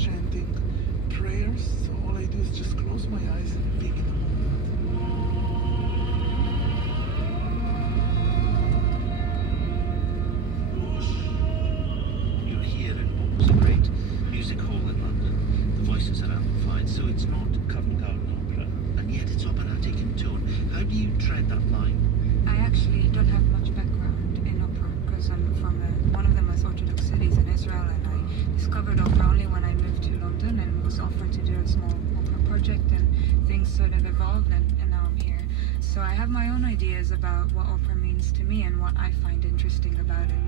chanting prayers. So all I do is just close my eyes and being in the moment. You're here in what was a great music hall in London. The voices are amplified, so it's not Covent Garden opera, and yet it's operatic in tone. How do you tread that line? I actually don't have much background in opera because I'm from one of the most Orthodox cities in Israel, and I discovered opera only when I moved to London and was offered to do a small opera project, and things sort of evolved, and now I'm here. So I have my own ideas about what opera means to me and what I find interesting about it.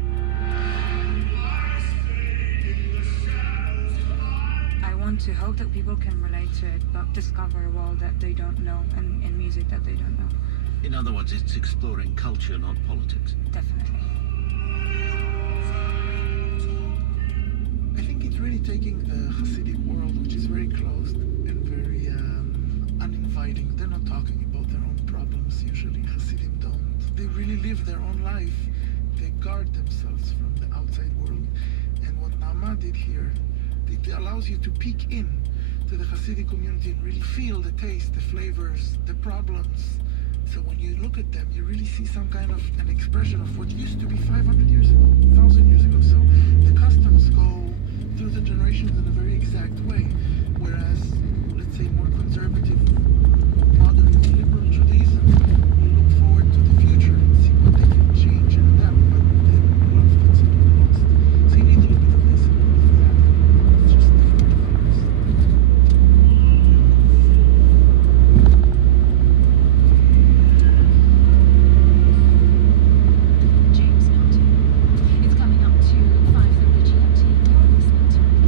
I want to hope that people can relate to it, but discover a world that they don't know and music that they don't know. In other words, it's exploring culture, not politics. Definitely. I think it's really taking the Hasidic world, which is very closed and very uninviting. They're not talking about their own problems usually. Hasidim don't. They really live their own life. They guard themselves from the outside world. And what Naama did here, it allows you to peek in to the Hasidic community and really feel the taste, the flavors, the problems. So when you look at them, you really see some kind of an expression of what used to be 500 years ago, 1,000 years ago. So the customs go through the generations in a very exact way. Whereas, let's say, more conservative, modern, liberal Judaism will look forward to the future and see what they can change and adapt, but then a lot of things are lost. So you need a little bit of this and a little bit of that. It's just different flavors. James Milton. It's coming up to 5:30 GMT. You're listening to it.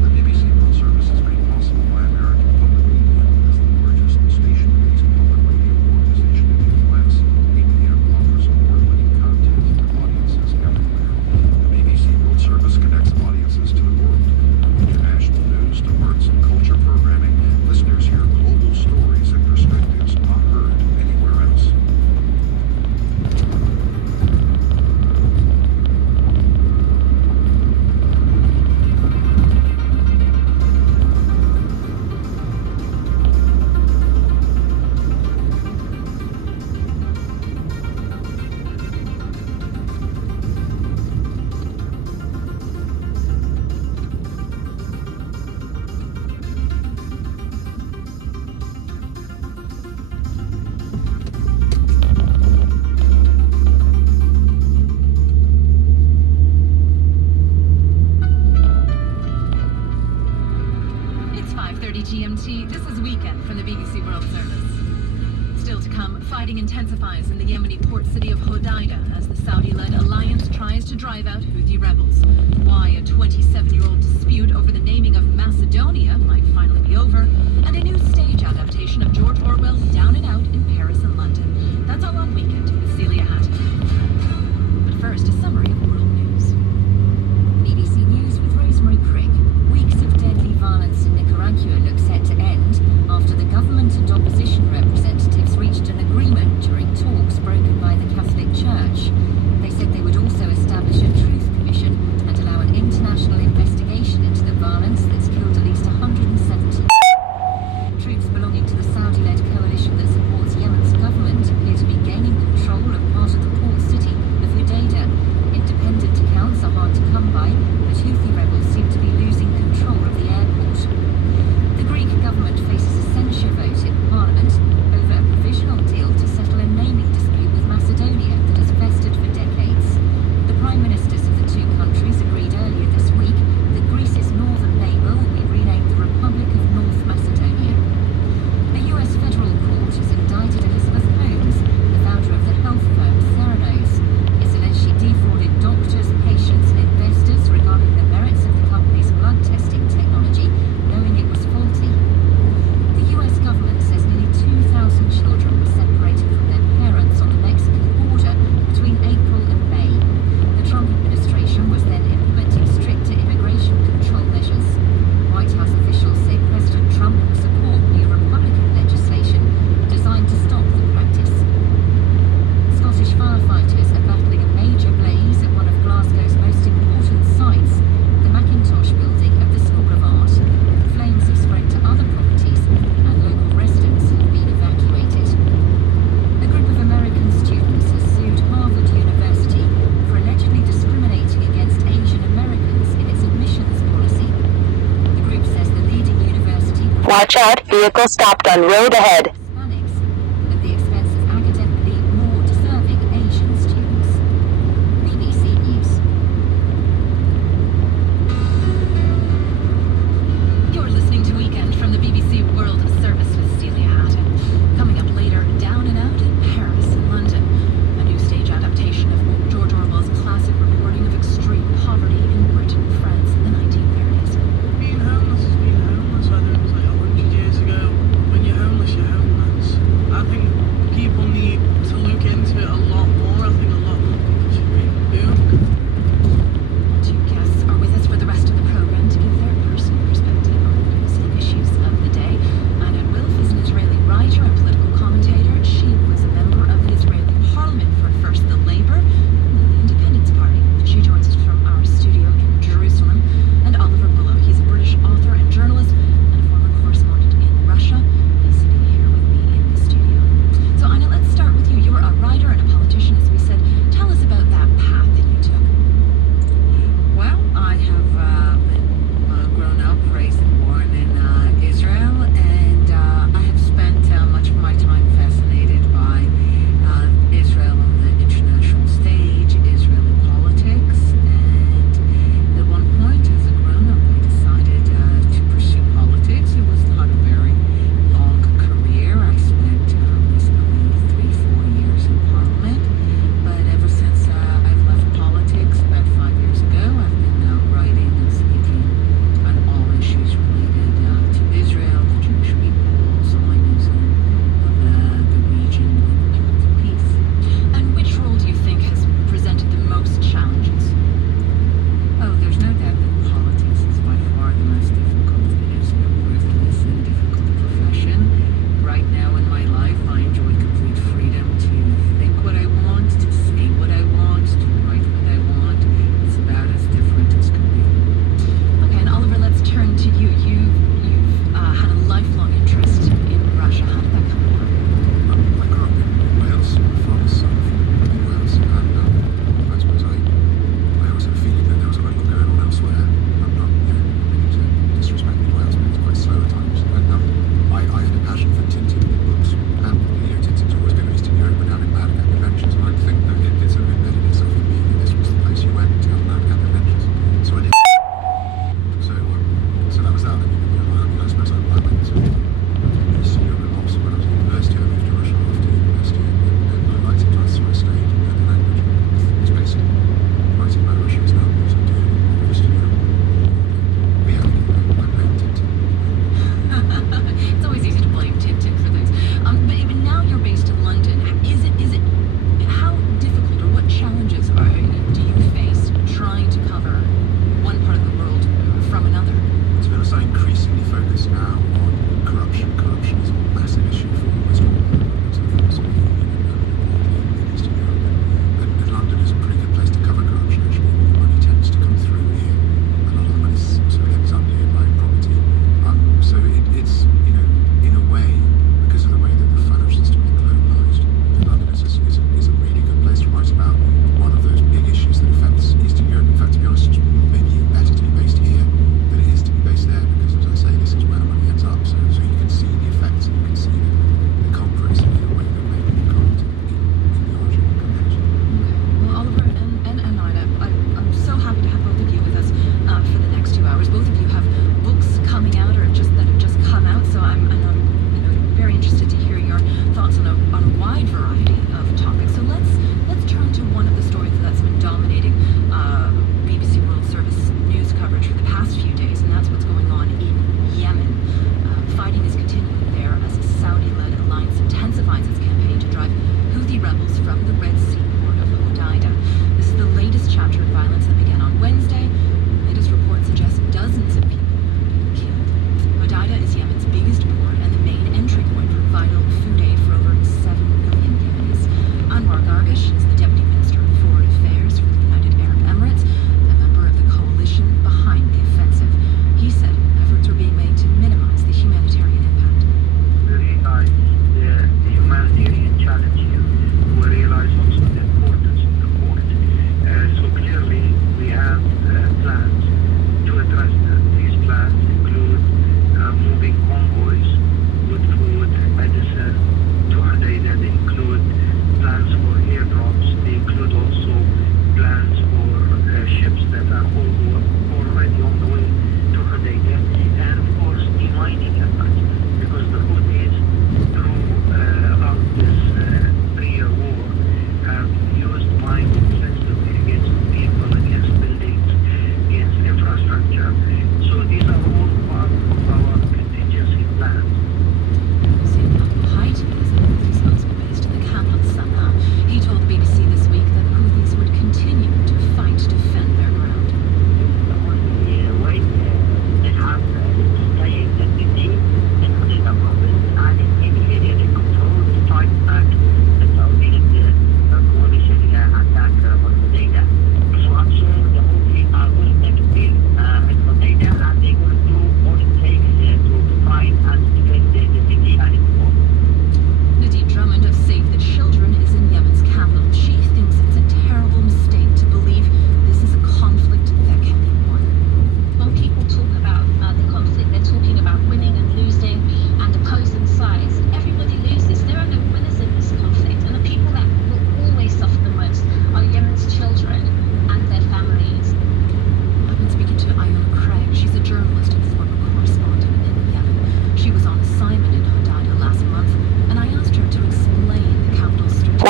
The BBC World Service is made possible by American Public Media as the largest station-based public radio organization in the U.S. APM offers award-winning content to audiences everywhere. The BBC World Service connects audiences to the world. From international news to arts and culture programming, listeners hear global stories and perspectives not heard anywhere else. It's 5:30 GMT. This is Weekend from the BBC World Service. Still to come, fighting intensifies in the Yemeni port city of Hodeidah as the Saudi-led alliance tries to drive out Houthi rebels. Why a 27-year-old dispute over the naming of Macedonia might finally be over, and a new stage adaptation of George Orwell's Down and Out in Paris and London. That's all on Weekend with Celia Hatton. But first, a summary of world news. BBC News with Rosemary Crick. Weeks of deadly violence in Nicaragua look set to end after the government and opposition representatives reached an agreement during talks brokered by the Catholic Church. They said they would also establish a truth commission and allow an international investigation into the violence that's killed at least 170. out, vehicle stopped on road ahead. Hispanics at the expense of academically more deserving Asian students. BBC News. You're listening to Weekend from the BBC World Service with Celia Hatton. Coming up later, Down and Out in Paris and London. A new stage adaptation of George Orwell's classic reporting of extreme poverty in Britain and France in the 1930s. Being homeless has been homeless, whether it was like 100 years ago. When you're homeless, you're homeless.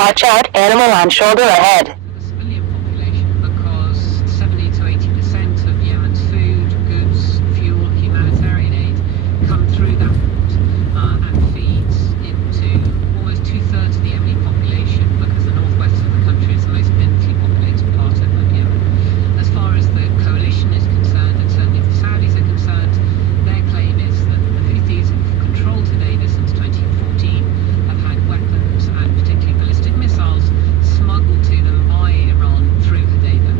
Watch out, animal on shoulder ahead. The civilian population, because 70 to 80% of Yemen's food, goods, fuel, humanitarian aid come through that route and feeds into almost 2/3 of the Yemeni population, because the northwest of the country is the most densely populated part of Yemen. As far as the coalition is concerned, and certainly the Saudis are concerned, their claim is that the Houthis have controlled Hodeidah since 2014, have had weapons and particularly ballistic missiles smuggled to them by Iran through Hodeidah.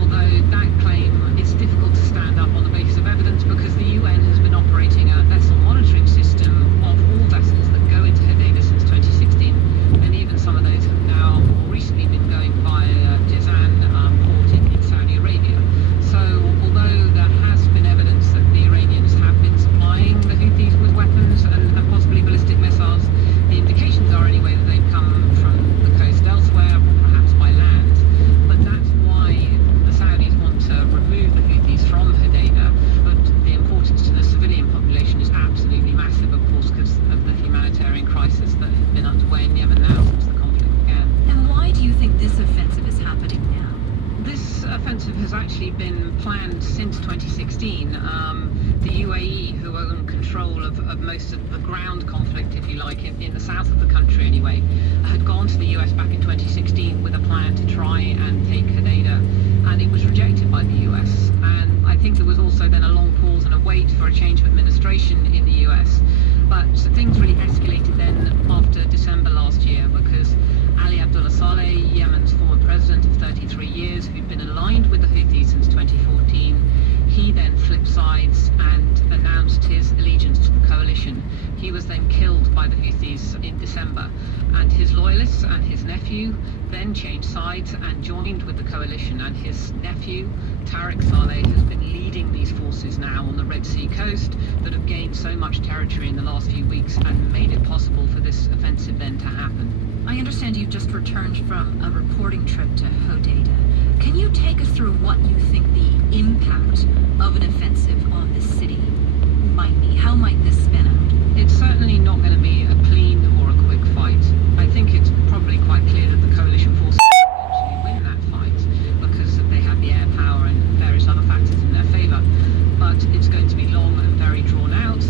Although that claim is difficult to stand up on the basis of evidence, because the UN has been operating a vessel monitoring system of all vessels that go into Hodeidah since 2016, and even some of those have now more recently been going via Jazan port in Saudi Arabia. So although there has been evidence that the Iranians have been supplying the Houthis with weapons and possibly ballistic missiles, the indications are anyway that they've come from the coast elsewhere, or perhaps by land. But that's why the Saudis want to remove the Houthis from Hodeidah. But the importance to the civilian population is absolutely massive, of course, because of the humanitarian crisis that has been underway in Yemen now since the conflict began. And why do you think this offensive is happening now? This offensive has actually been planned since 2016. The UAE, who own control of most of the ground conflict, if you like, in the south of the country anyway, had gone to the US back in 2016 with a plan to try and take Hodeidah, and it was rejected by the US. And I think there was also then a long pause and a wait for a change of administration in the US. But things really escalated then after December last year, because Ali Abdullah Saleh, Yemen's former president of 33 years, who'd been aligned with the Houthis since 2014, he then flipped sides and announced his allegiance to the coalition. He was then killed by the Houthis in December, and his loyalists and his nephew then changed sides and joined with the coalition, and his nephew, Tariq Saleh, has been leading these forces now on the Red Sea coast that have gained so much territory in the last few weeks and made it possible for this offensive then to happen. I understand you've just returned from a reporting trip to Hodeidah. Can you take us through what you think the impact of an offensive on this city might be? How might this spin out? It's certainly not going to be a clean or a quick fight. I think it's probably quite clear that the coalition forces will eventually win that fight, because they have the air power and various other factors in their favour. But it's going to be long and very drawn out,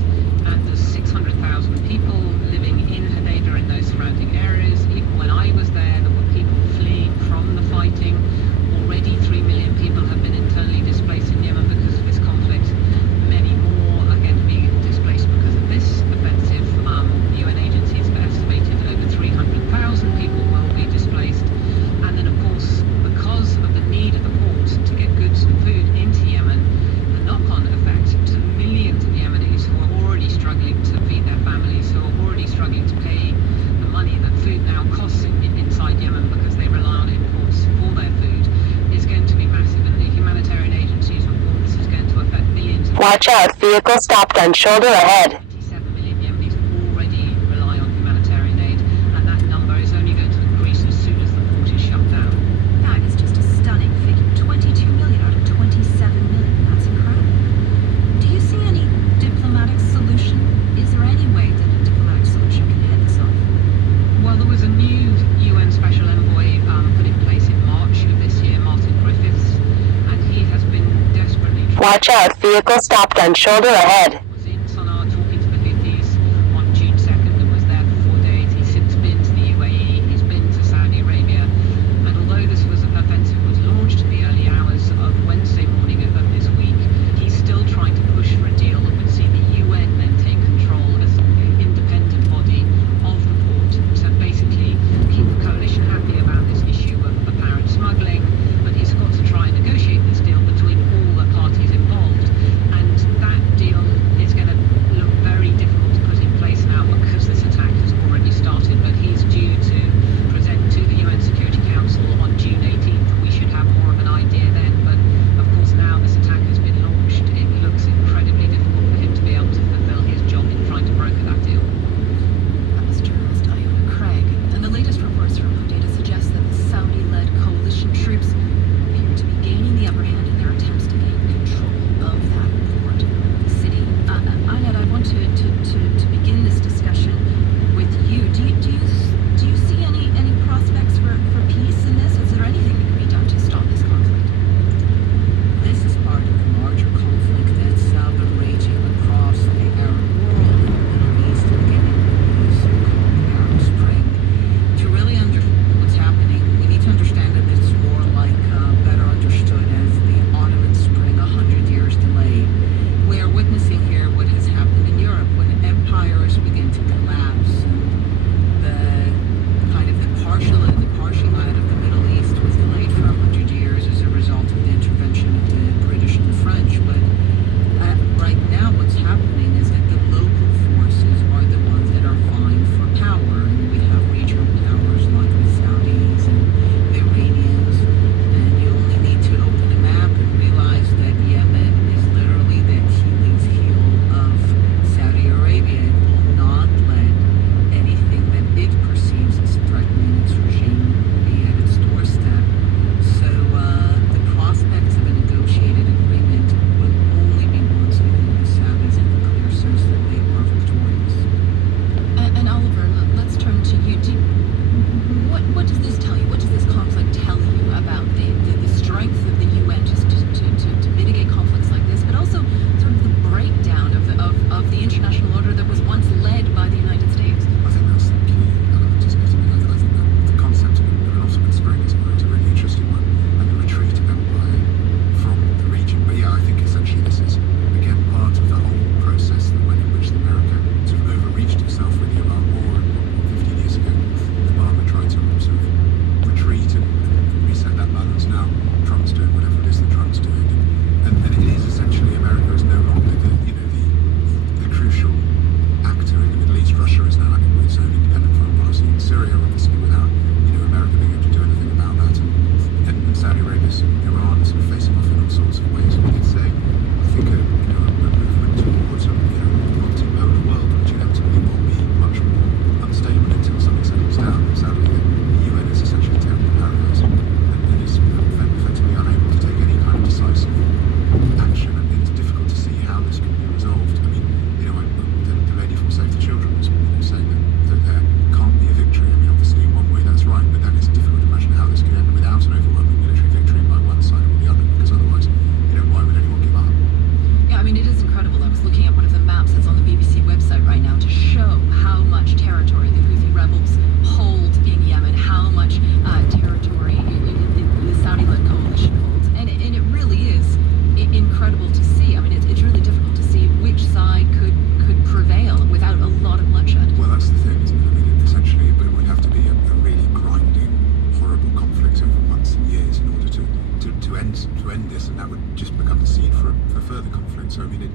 and there's 600,000 people living in Hodeidah and those surrounding areas. Even when I was there were people fleeing from the fighting. Already 3 million people have been internally displaced in Yemen because of this conflict. Many more are going to be displaced because of this offensive. UN agencies have estimated over 300,000 people will be displaced. And then, of course, because of the need of the port to get goods and food into Yemen, the knock-on effect to millions of Yemenis who are already struggling to feed their families, who are already struggling to pay the money that food now costs inside Yemen because they rely on imports for their food, is going to be massive. And the humanitarian agencies report this is going to affect millions of... Watch out, vehicle stopped on shoulder ahead. 27 million Yemenis already rely on humanitarian aid, and that number is only going to increase as soon as the port is shut down. That is just a stunning figure. 22 million out of 27 million. That's incredible. Do you see any diplomatic solution? Is there any way that a diplomatic solution can head this off? Well, there was a new UN Special Envoy put in place in March of this year, Martin Griffiths, and he has been desperately... Watch out, vehicle stopped on shoulder ahead. Was in Sana'a talking to the Houthis on June 2nd and was there for 4 days. He's since been to the UAE, he's been to Saudi Arabia, and although this offensive was launched in the early hours of Wednesday morning of this week, he's still trying to push for a deal that would see the UN then take control as an independent body of the port to basically keep the coalition happy about this issue of apparent smuggling. But he's got to try and negotiate this deal between all the parties involved, and that deal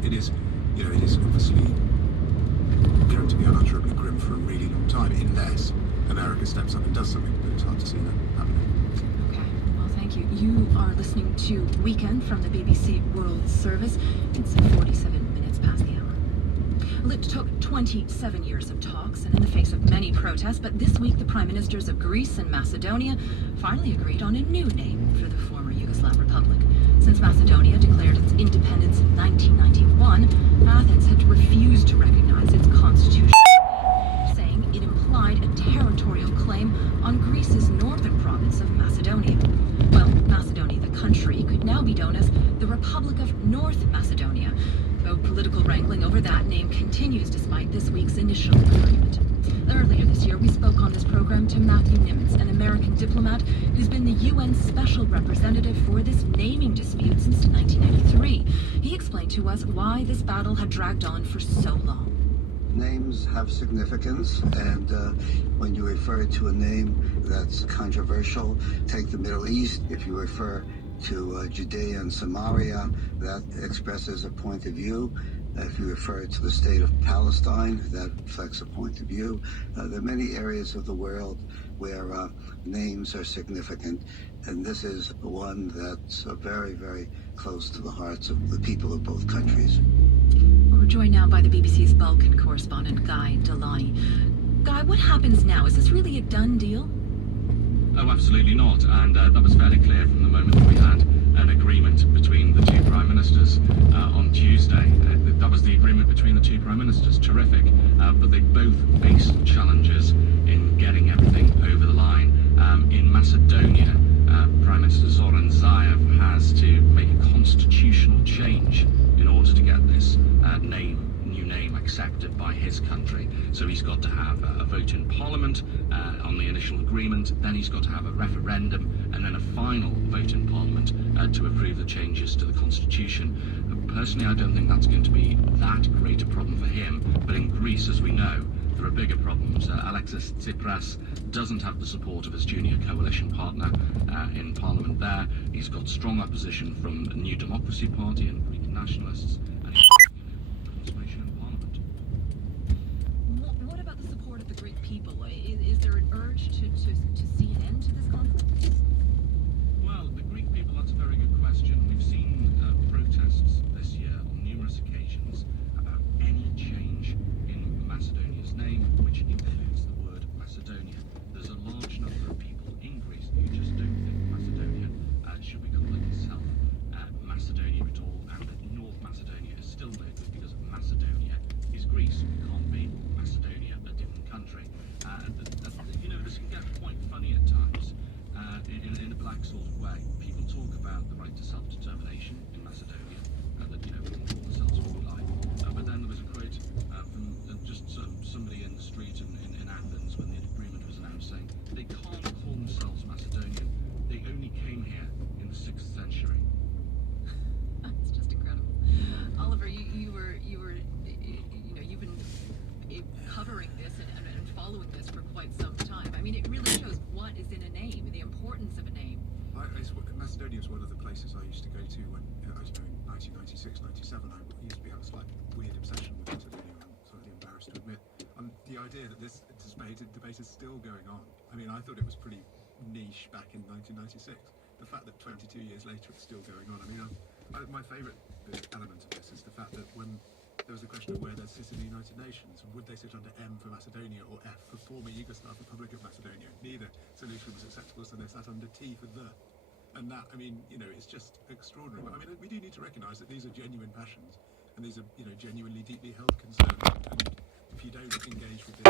it is, you know, it is obviously going to be unutterably grim for a really long time, unless America steps up and does something. But it's hard to see that happening. Okay, well, thank you. You are listening to Weekend from the BBC World Service. It's 47 minutes past the hour. Well, it took 27 years of talks and in the face of many protests, but this week the prime ministers of Greece and Macedonia finally agreed on a new name for the former Yugoslav Republic. Since Macedonia declared its independence in 1991, Athens had refused to recognize its constitution, saying it implied a territorial claim on Greece's northern province of Macedonia. Well, Macedonia, the country, could now be known as the Republic of North Macedonia, though political wrangling over that name continues despite this week's initial agreement. Earlier this year, we spoke on this program to Matthew Nimitz, an American diplomat who's been the UN Special Representative for this naming dispute since 1993. He explained to us why this battle had dragged on for so long. Names have significance, and when you refer to a name that's controversial, take the Middle East. If you refer to Judea and Samaria, that expresses a point of view. If you refer to the state of Palestine, that reflects a point of view. There are many areas of the world where names are significant, and this is one that's very, very close to the hearts of the people of both countries. We're joined now by the BBC's Balkan correspondent, Guy Delani. Guy, what happens now? Is this really a done deal? Oh, absolutely not. And that was fairly clear from the moment that we had an agreement between the two prime ministers on Tuesday. That was the agreement between the two prime ministers. Terrific. But they both face challenges in getting everything over the line. In Macedonia, Prime Minister Zoran Zaev has to make a constitutional change in order to get this new name accepted by his country. So he's got to have a vote in Parliament on the initial agreement, then he's got to have a referendum, and then a final vote in Parliament to approve the changes to the Constitution. Personally, I don't think that's going to be that great a problem for him, but in Greece, as we know, there are bigger problems. Alexis Tsipras doesn't have the support of his junior coalition partner in Parliament there. He's got strong opposition from the New Democracy Party and Greek nationalists. Transformation in Parliament. What about the support of the Greek people? Is there an urge to see an end to this conflict? Well, the Greek people, that's a very good question. We've seen protests this year on numerous occasions about any change in Macedonia's name, which includes the word Macedonia. There's a large number of people in Greece who just don't think Macedonia should be called itself Macedonia at all, and that North Macedonia is still no good because Macedonia is Greece. It can't be Macedonia, a different country. You know, this can get quite funny at times in a black sort of way. People talk about the right to self-determination in Macedonia, that, you know, we can call ourselves what we like. But then there was a quote from just somebody in the street in Athens when the agreement was announced saying they can't call themselves Macedonian. They only came here in the 6th century. It's just incredible. Oliver, you were you know, you've been covering this and following this for quite some time. I mean, it really shows what is in a name, the importance of a name. Macedonia was one of the places I used to go to when I was in 1996, 97. I used to have a slight weird obsession with Macedonia. I'm slightly embarrassed to admit. The idea that this debate is still going on. I mean, I thought it was pretty niche back in 1996. The fact that 22 years later it's still going on. I mean, my favourite element of this is the fact that when there was the question of where they'd sit in the United Nations, would they sit under M for Macedonia or F for former Yugoslav Republic of Macedonia? Neither solution was acceptable, so they sat under T for the. And that, I mean, you know, it's just extraordinary. I mean, we do need to recognise that these are genuine passions, and these are, you know, genuinely deeply held concerns. And if you don't engage with this,